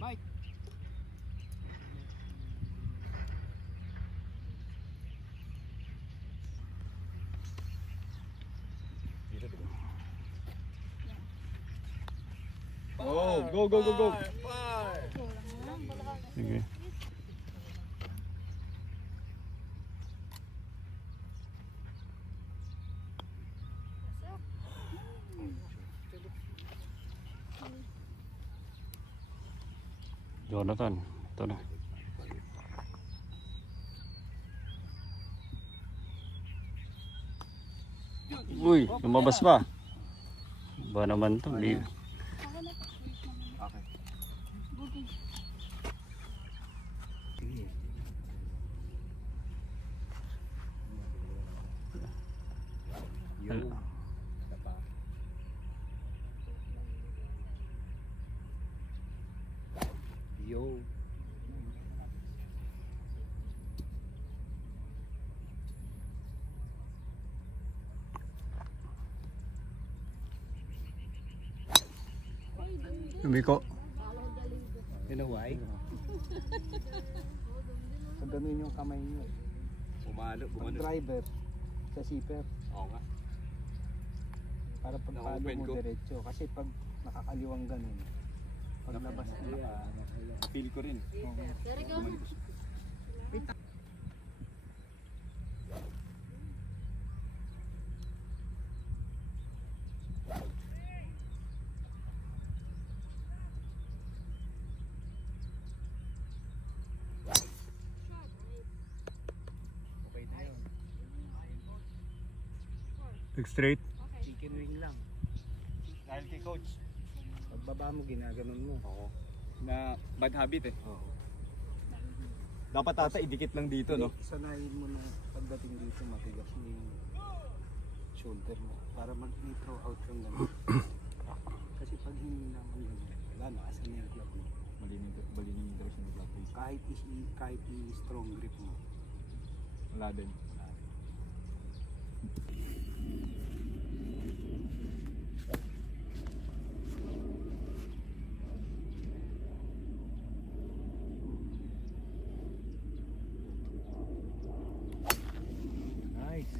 Mike. Dito, diba? Oh, go, go, go, go. Sige. Jonathan, ito na. Uy, lumabas pa. Ba naman to? Hindi. Okay. Yo. Yo. Umiko. You know why? Pag ganun yung kamay niyo. Bumalo, Pag bumalo. driver sa zipper Oo nga. para pag palo Na-open mo ko. diretso. Kasi pag nakakaliwang ganun, paglabas mo. Feel ko rin. Okay na yun. Straight. Chicken wing lang. Dahil kay coach. Pagbaba mo, ginaganon mo. Oo. Na bad habit eh. Oo. Dapat ata idikit lang dito, no? Sanayin mo na pagdating dito, matigas mo yung shoulder mo. Para mag-throw out yung gano'n. Kasi pag hindi naman gano'n, wala na, asa na yung club mo. Malinig yung direction ng club face. Kahit i-strong grip mo. Wala din. Nice.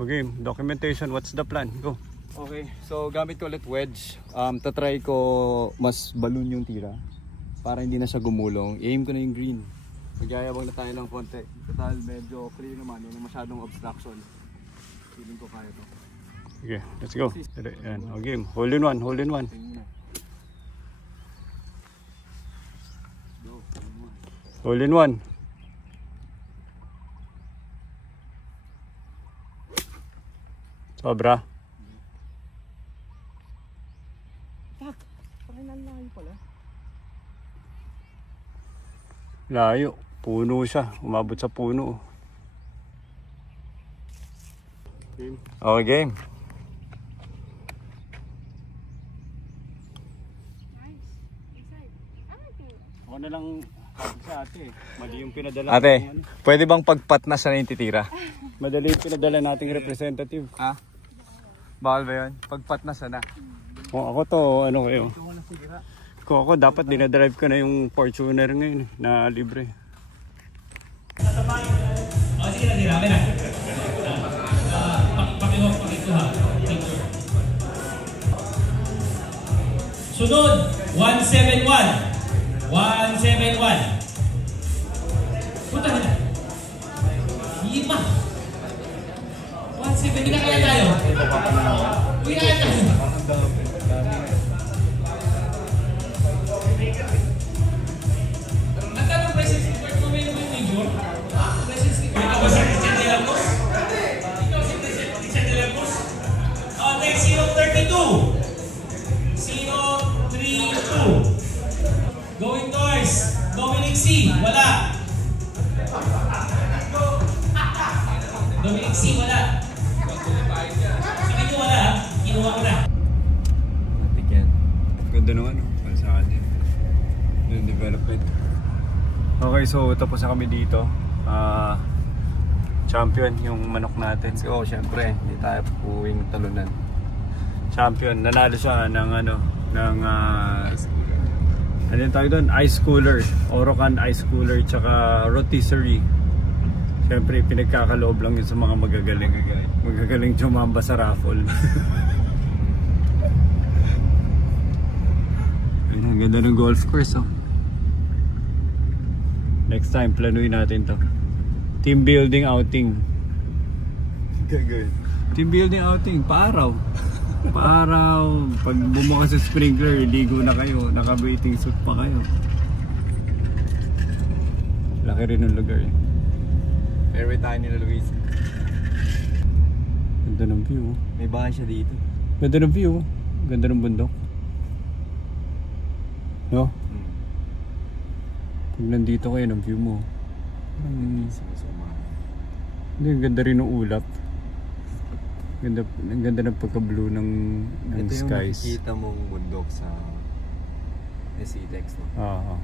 Okay, documentation. What's the plan? Go. Okay, so gamit ko ulit wedge. Tatry ko mas balloon yung tira para hindi na siya gumulong. I-aim ko na yung green. Magyayabang na tayo ng konti. Total medyo clear naman, yun masyadong obstruction. Feeling ko kaya to. Okay, let's go. Yan. Okay, hole in one, hole in one. Hole in one. Sobra. Layo. Puno siya. Umabot sa puno. Okay, game. Nice. Inside. Ako na lang sa ate. Mali yung pinadala. Ate, pwede bang pagpat na siya na yung titira? Madali yung pinadala nating representative. Ha? Bawal ba yun? Pagpat na siya na. Kung ako to, ano kayo? Kung ako, dapat dinadrive ko na yung Fortuner ngayon na libre. Sige na, sige na. Pakiwag, pakikuha. Sunod, 171. 171. Punta na. Lima. 170. Hindi na kaya tayo. Hindi na kaya tayo. Ang tanong presence report mo may naman major? Presence report. Ako sa Christian de la Cruz? Ikaw si Christian de la Cruz? Next, 032. 032. Going towards Dominic C. Wala. Dominic C. Wala. Sabi ko wala. Kinuha ko na. Matik yan. Ganda naman, no? Para sa atin. Yung development. Okay, so tapos na kami dito. Champion yung manok natin. So, syempre, hindi tayo puwing talunan. Champion. Nanalo siya ng ano, ng ano yung tawag doon? Ice cooler. Orocan ice cooler tsaka rotisserie. Siyempre, pinagkakaloob lang yun sa mga magagaling. Magagaling tumamba sa raffle. Ayun, ang ganda ng golf course, oh. Next time, planuin natin to. Team building outing. Gagawin. Team building outing, paaraw. Paaraw. Pag bumukas sa sprinkler, ligo na kayo. Naka-bathing suit pa kayo. Laki rin ng lugar eh. Fairway tayo nila Luis. Ganda ng view. May bahay siya dito. Ganda ng view. Ganda ng bundok. No? Pag nandito kayo ng view mo. Hindi, ganda rin ng ulap. Ganda, ang ganda ng pagka-blue ng Ito yung skies. nakikita mong bundok sa SETEX. No? Oo.